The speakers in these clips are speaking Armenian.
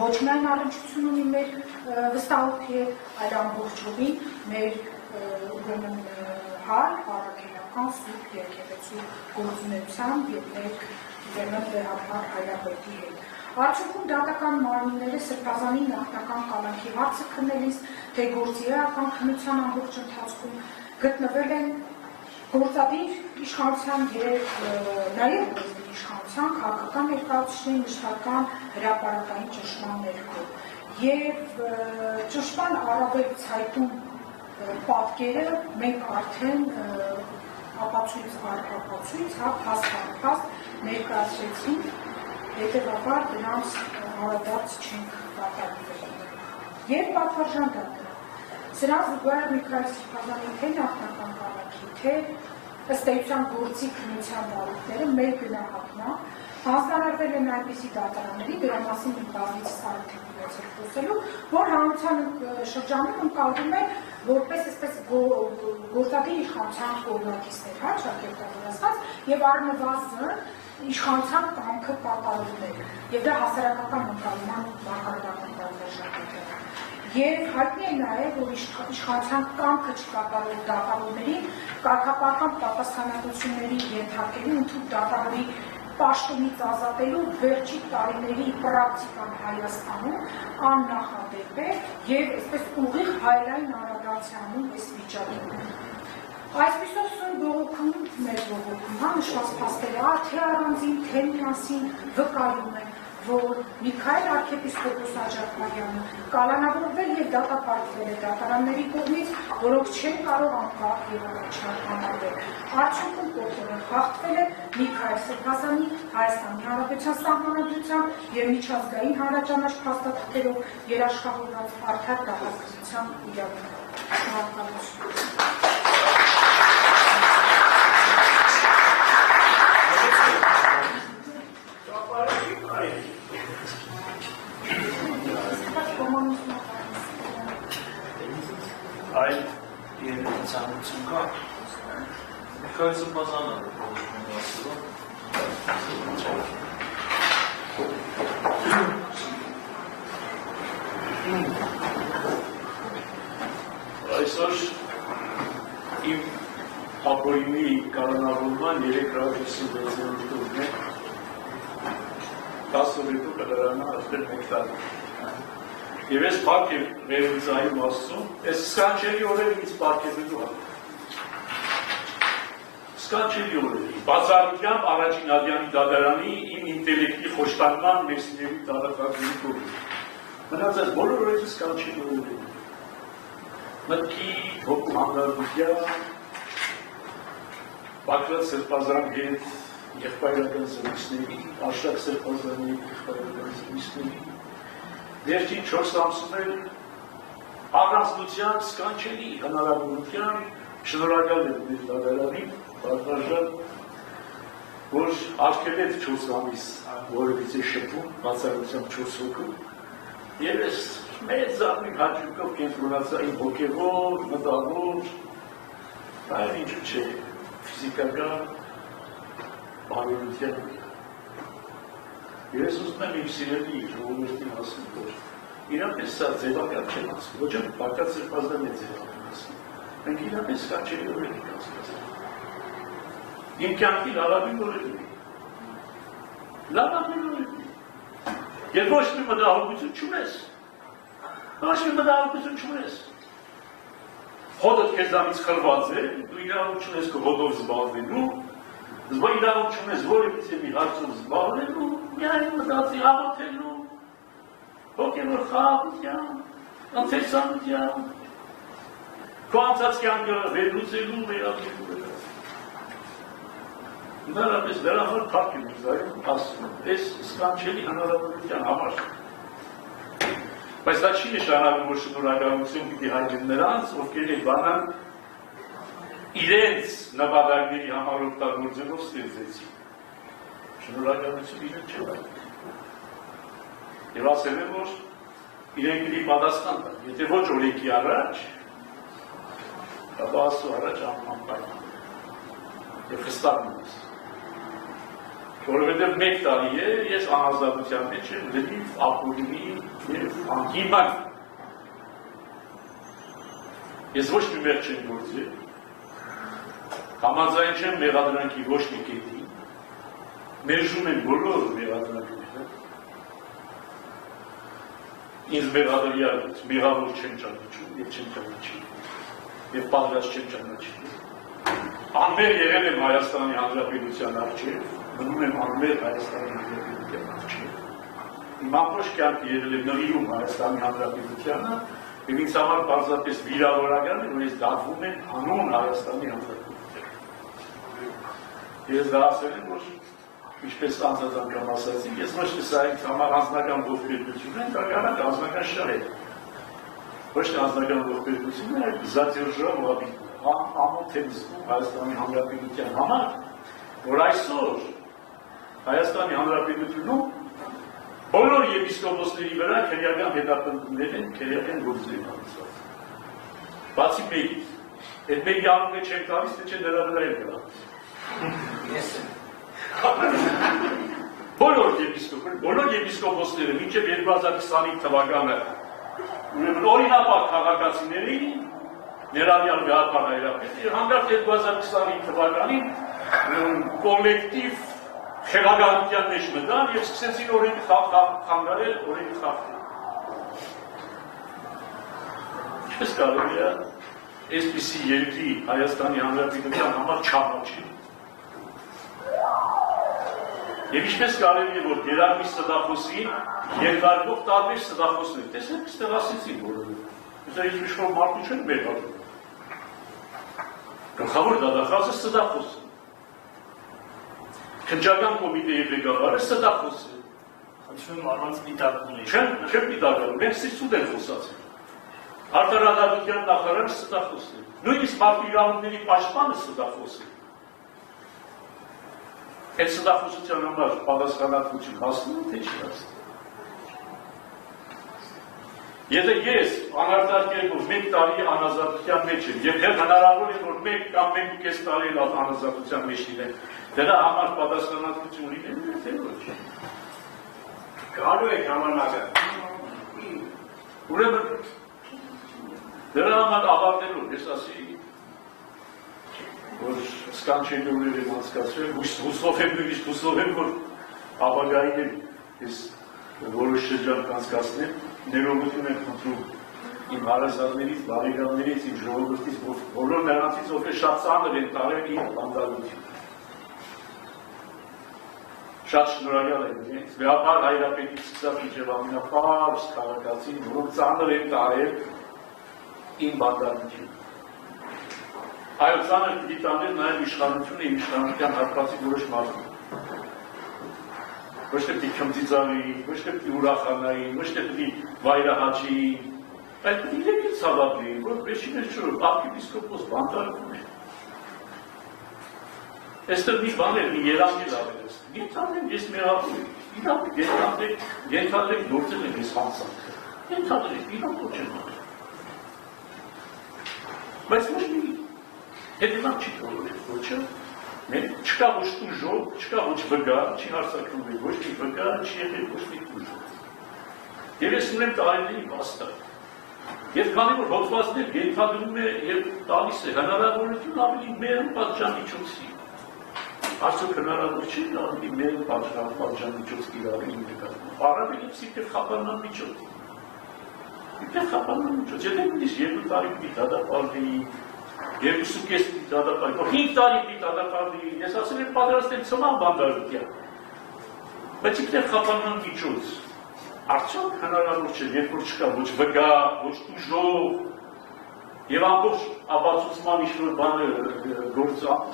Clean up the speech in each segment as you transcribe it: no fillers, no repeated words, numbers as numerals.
ոչ միայն առնչություն ունի մեր վստահորդի հետ, այլ ամբողջովին մեր ուրեմն առաքելական սուրբ եկեղեցու գործունեությամբ եւ մեր ուրեմն վերաբար հայրապետի հետ։ Արդյունքում դատական մարմինները սրբազանի նախնական կալանքի հարցը քննելիս, թե գործի էական քննության ամբողջ ընթացքում գտնվել են գործադիր իշխանության եւ նաեւ իշխանության քաղաքական ներկայացուցիչների մշտական հրապարակային ճնշման ներքո եւ ճնշման առավել ցայտուն պատկերը մենք արդեն ապացույց փաստ ներկայացրեցինք, հետևաբար դրանց հարադարձ չենք կատարվել։ Եվ պատվարժան դատը սրանց զուգահեռ Միքայել Սրբազանի թե նախնական կալանքի, թե ըստ էության գործի քննության բարույթները մեր գնահատմամբ հանձնարարվել են այնպիսի դատարանների, դրա մասին բազմիցս արդեն խոսելու, որ հանրության շրջանում ընկալվում է որպես այսպես գործադիր իշխանության կողմնակիցներ, ճակերտավոր ասած, եւ առնվազն իշխանության կամքը կատարումներ, եւ դա հասարակական ընկալման մակարդակում պատժական։ Եվ հայտնի է նաեւ, որ իշխանության կամքը չկատարող դատավորներին կարգապահական պատասխանատվությունների ենթարկելու ընդհանուր դատավորի պաշտոնից ազատելու վերջի տարիների պրակտիկան Հայաստանում աննախադեպ է եւ այսպես ուղիղ հայերային անդրադարձանում այս վիճակին։ Այսպիսով սույն բողոքում մեր բողոքում նշված փաստերը թե առանձին, թե միասին վկայում են, որ Միքայել arczepiskopos Աջափարյանը կալանավորվել եւ դատապարտվել է դատարանների կողմից, որոնք չեն կարող անկախ եւ առաջնորդ համարվել։ Արդյունքում կողմը խախտվել է Միքայել Սրբազանի Հայաստանի Հանրապետության Սահմանադրությամբ եւ միջազգային հանրաճանաչ փաստաթղթերով երաշխավորված արդար դատարկության իրավունք։ Այլ երկրացանություն կա, Միքայել Սրբազանը այսօր իմ ապօրինի կալանավորման 356-րդ օրն է, 10 օրետու կլարանա արդեն մեկ տարի։ Եվ ես պարկ եմ վերուծայում ասում, ես սկանչելի օրեր ինձ պարկեվելու հատ։ Սկանչելի օրեր, բացառությամբ առաջին Ադյանի դատարանի իմ ինտելեկտի խոշտանման մեսների տարակարգերի կողմ։ Մնացած բոլոր օրերը սկանչելի օրեր են։ Մտքի, հոգու հանդարտության, Բաքրատ Սրբազանի հետ եղբայրական զրույցների, Աշակ Սրբազանի եղբայրական զրույցների, Վերջին 4 ամսում առանձնության սկանչելի հնարավորության շնորհակալ եմ մեր դատարանին, պատվարժան, որ արգելեց 4 ամիս որևիցե շփում, բացառությամբ 4 հոգու, եւ ես մեծ զարմիկ հաճույքով կենտրոնացա իմ հոգեվոր, մտավոր, այլ ինչու՞ չէ, ֆիզիկական բարոյության։ Ես ուզում եմ իմ սիրելի ժողովրդին ասում, որ իրապես սա ձևական չեմ ասում, ոչ եմ Բաքրատ Սրբազանի է ձևական ասում, մենք իրապես սկանչելի օրեր ենք ասում։ Իմ կյանքի լավագույն օրերն է։ Լավագույն օրերն է։ Եվ ոչ մի մտահոգություն չունես։ Ոչ մի մտահոգություն չունես։ Հոդդ քեզանից խլված է, դու իրավունք չունես քո հոդով զբաղվելու, իրավունք չունես որևիցե մի հարցով զբաղվելու, միայն մտածի հավատելու, հոգևոր խաղաղությամբ, անցերսանությամբ, քո անցած կյանքը վերլուծելու, վերաբերելու։ Ընդհանրապես դրա համար փառք եմ զայում ասում, այս սկանչելի հնարավորության համար։ Բայց դա չի նշանակում, որ շնորհակալություն պիտի հայտնեն նրանց, ովքեր այդ բանը իրենց նպատակների համար օգտագործելով ստեղծեցին։ Շնորհակալություն իրեն չէ հայտնի։ Եվ ասել եմ, որ իրենք պիտի պատասխան տան, եթե ոչ օրենքի առաջ, ապա Աստծո առաջ անպայման։ Եվ հստակ մնաս։ որովհետև մեկ տարի է, ես անազատության մեջ եմ լրիվ ապօրինի և անկիման։ Ես ոչ մի մեղ չեմ գործել, համաձայն չեմ մեղադրանքի ոչ մի կետի, մերժում եմ բոլոր մեղադրանքները, ինձ մեղադրյալից մեղավոր չեմ ճանաչում և չեմ ճանաչում, և պատրաստ չեմ ճանաչում։ Անմեղ եղել եմ Հայաստանի Հանրապետության առջև, մնում եմ անմեղ Հայաստանի Հանրապետության առջև։ Իմ ամբողջ կյանքը եղել եմ նվիրում Հայաստանի Հանրապետությանը, և ինձ համար պարզապես վիրավորական է, որ ես դատվում եմ հանուն Հայաստանի Հանրապետության։ Ես դա ասել եմ, որ ինչպես անձած անգամ ասացի, ես ոչ թե սա ինձ համար անձնական ողբերգություն է, կարգանակ անձնական շահեր։ Ոչ թե անձնական ողբերգություն է, այլ զատյորժա ողաբիտ, ամոթ եմ զգում Հայաստանի Հանրապետության համար, որ այսօր Հայաստանի Հանրապետությունում բոլոր եպիսկոպոսների վրա քրեական հետապնդումներ են, քրեական գործեր են անցված։ Բացի մեկից, այդ մեկի անունը չեմ տալիս, թե չէ նրա վրա եմ գալիս։ Բոլոր եպիսկոպոսները մինչև 2025 թվականը ուրեմն օրինապատ քաղաքացիների ներառյալ գաղափար հայրապետի հանդարտ 2025 թվականին կոլեկտիվ խելագարության մեջ մտան և սկսեցին օրենքը խանգարել, օրենքը խախտել։ Ինչպես կարելի է այսպիսի երկրի Հայաստանի Հանրապետության համար չամաչել։ Եվ ինչպես կարելի է, որ գերագույն ստախոսին երկարգող տարբեր ստախոսներ, տեսեք, ստեղ ասեցին, որ դա ինչ-որ մարդու չեն մեղադրում։ Գլխավոր դատախազը ստախոս է։ Քննչական կոմիտեի ղեկավարը ստախոս է։ Խնդրում առանց պիտակում է։ Չեմ պիտակում, մենք սիցուդ են խոսացել։ Արտարադատության նախարարը ստախոս է։ Նույնիսկ մարդու իրավունքների պաշտպանը ստախոս է։ Այդ ստախոսության համար պատասխանատվություն հասնում թե չի հասնում։ Եթե ես անարտար կերպով մեկ տարի անազատության մեջ եմ և հնարավոր է, որ մեկ կամ մեկ ու կես տարի անազատության մեջ լինեմ, դրա համար պատասխանատվություն լինելու է, թե ոչ։ Գալու եք ժամանակը։ Ուրեմն դրա համար ավարտելով, ես ասի, որ սկանչելուներ եմ անցկացրել, հուսով եմ, որ ապագայում ես որոշ շրջան կանցկացնեմ, ներողություն եմ խնդրում իմ հարազատներից, բարեկամներից, իմ ժողովրդից, բոլոր նրանցից, ովքեր շատ ծանր են տարել իմ բանդալություն։ Շատ շնորհակալ եմ իրենց, վեհապար հայրապետից սկսած մինչև ամենապարզ քաղաքացին, որոնք ծանր են տարել իմ բանդալությունը։ Այո, ծանր պիտի տանել նաև իշխանությունը իմ իշխանության հատվածի որոշ մարդու։ Ոչ թե պիտի քմծիծաղի, ոչ թե պիտի ուրախանայի, ոչ թե պիտի վայրահաճի, այլ պիտի իրենից ցավաբի, որ վերջին վերջում arczepiskopos բանտարկում է։ Այստեղ մի բան է, մի երանգել ավելես։ Ենթադրեմ ես մեղավոր եմ, իրավ ենթադրեք գործել եմ ես հանցանքը։ Ենթադրեք, իրավ ոչ եմ արել։ Բայց ոչ մի հետևանք չի թողել ոչը, չկա ոչ տուժող, չկա ոչ վգա, չի հարցակրում ոչ մի վգա, չի եղել ոչ մի տուժող։ Եվ ես ունեմ տարիների վաստակ։ Եվ քանի որ հոդվածներ ենթադրում է և տալիս է հնարավորություն ավելի մեղմ պատժամիջոցի։ Արդյոք հնարավոր չի ավելի մեղմ պատժամիջոց կիրառել իմ նկատմամբ։ Առավել իբր խափանման միջոց։ Իբր խափանման միջոց։ Եթե նույնիսկ 2 տարի պիտի դատապարտվի, 2.5 դատապարտվի, 5 տարի պիտի դատապարտվի, ես ասել եմ պատրաստ եմ ցման բանդարության։ Բայց իբր խափանման միջոց։ Արդյոք հնարավոր չէ, երբ որ չկա ոչ վգա, ոչ տուժող, և ամբողջ ապացուցման ինչ-որ բանը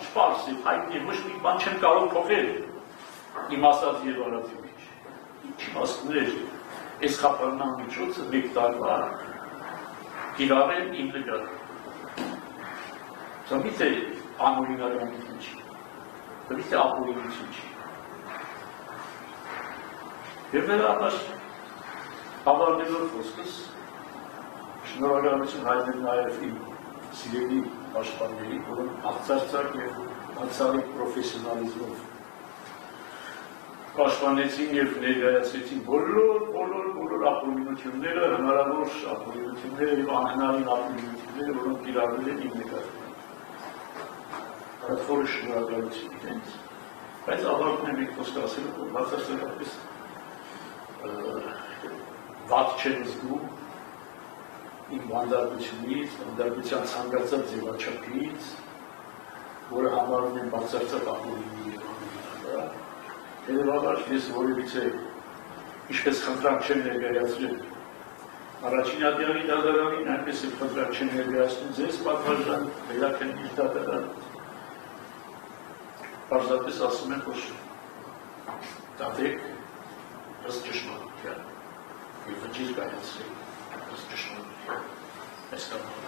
շպարս է, հայտնի, ոչ մի բան չեմ կարող փոխել իմ ասած և արածի մեջ։ Ինչ իմաստներ, այս խափանման միջոցը մեկ տարվա կիրառել իմ նկատմամբ։ Սա միթե անօրինականություն չի, սա միթե ապօրինություն չի։ Եվ նրա համար ավարտելով խոսքս, շնորհակալություն հայտնել նաև իմ սիրելի պաշտպաններին, որոնք աղցարցակ և անցալի պրոֆեսիոնալիզմով պաշտպանեցին եւ ներկայացրեցին բոլոր ապօրինությունները, հնարավոր ապօրինությունները եւ անհնարին ապօրինությունները, որոնք կիրառվել են իմ նկատմամբ։ Որը շնորհակալություն իրենց, բայց ավարտում եմ իմ խոսքը ասելով, որ բացարձակապես վատ չեմ զգում իմ վանդարգությունից, վանդարգության ցանկացած ձևաչափից, որը համարում եմ բացարձակ ապօրինի եւ անհնար։ Հետևաբար ես որևիցե ինչպես խնդրանք չեմ ներկայացրել առաջին ատյանի դատարանին, այնպես էլ խնդրանք չեմ ներկայացնում ձեզ պատվարժան, վերաքննիչ դատարան, պարզապես ասում եմ, որ դատեք ըստ ճշմարտության եւ վճիռ կայացրեք ըստ ճշմարտության։ Այս կամոն։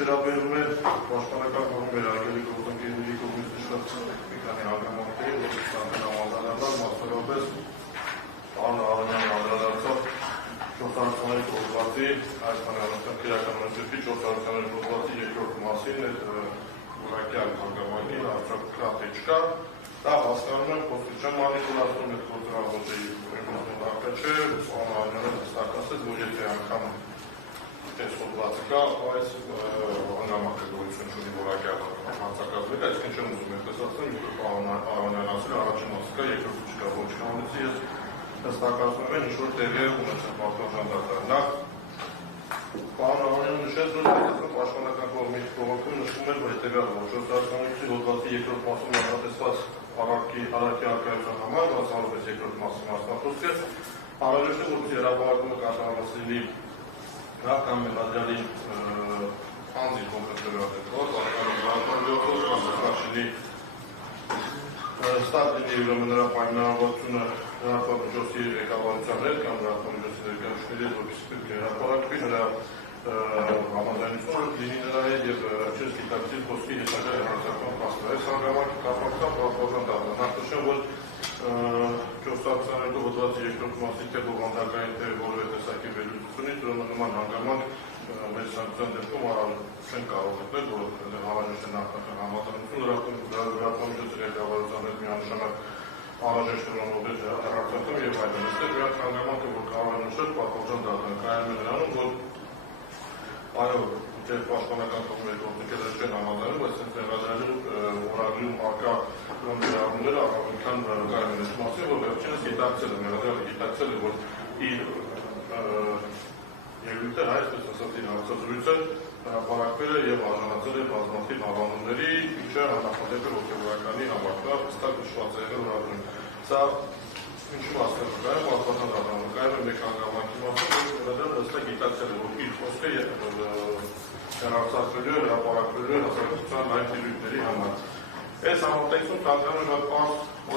Շրապերում է պաշտպանական կողմի վերարկելի գործընկերների կողմից նշված մի քանի հանգամանքների, որ ստանալ համազանական մասնավորապես Արոնյան անդրադարձավ 440 հոդվածի, այս քրեականությունների 440 հոդվածի երկրորդ մասին այդ որակյալ հանգամանքի արդյոք թե չկա, դա հասկանում եմ խոսության մանիպուլացիոն այդ գործառույթի հարկը չէ, Արոնյանը հստակ ասեց, որ եթե անգամ այս հոդվածը կա, այս հանգամանքը գոյություն չունի որակյալ հանցակազմել, այսինքն չեմ ուզում այնպես ասեմ, Արոնյան ասել առաջին մասը կա, երկրորդը չկա, ոչ կանոնից ես հստակ ասում եմ, ինչ-որ տեղի ունեցել պատվարժան դատարան։ Նախ պարոն Արոնյանը նշեց, որ պաշտպանական կողմի բողոքում նշվում էր հետևյալը, որ 440 հոդվածի երկրորդ մասում նախատեսված առարկի առկայության համար, մասնավորապես երկրորդ մասի մասնախոսքը, անհրաժեշտ է, որպեսզի հրապարակումը կատարված լինի նախքան մեղադրյալի անձի կոնկրետ ստատ լինի ուրեմն նրա պայմանավորվածությունը հրապարակմիջոցի ղեկավարության հետ կամ հրապարակմիջոցի ներկայացուցիչների հետ, որպեսզի պետք է հրապարակվի նրա համաձայնությունը լինի նրա հետ եւ չես գիտակցի խոսքի հետագա հեռարձակման փաստը։ Այս հանգամանքի կապակցությամբ պատվարժան դառնա։ Նախնշեմ, որ 422 հոդվածի երկրորդ մասի թե բովանդակային թե որևէ տեսակի վերլուծությունից ուրեմն նման հանգամանք մեր սանկցիան դեպքում չեն կարող գտնել, որ հավանաբար նախնական համաձայնություն հրապարակմիջոցի ղեկավարության հետ միանշանակ անհրաժեշտ է ուրեմն հեռարձակում եւ այլն։ Այստեղ միակ հանգամանքը, որ կարող է նշել պատվարժան դառնա, կայանում է նրանում, որ այո, թե պաշտպանական կողմերի գործընկերները չեն համաձայնում, բայց այս մեղադրելու օրագրում առկա ներառումները առավելքան կայանում են այս մասին, որ վերջինս գիտակցել է, մեղադրյալը գիտակցել է, որ իր ելույթը, այսպես ասած իր հարցազրույցը հրապարակվել է եւ արժանացել է բազմաթիվ հավանումների, ինչը աննախադեպ է ոգևորականի համակարգ հստակ նշված է եղել օրագրում։ Սա ինչու մասն է վկայում, պատվարժան դառնալու վկայում է մեկ հանգամանքի մասին, որ մեղադրյալը հստակ գիտակցել է, որ իր խոսքը հեռարձակվելու է, հրապարակվելու է հասարակության լայն տիրույթների համար։ Այս համատեքստում կանգնանում է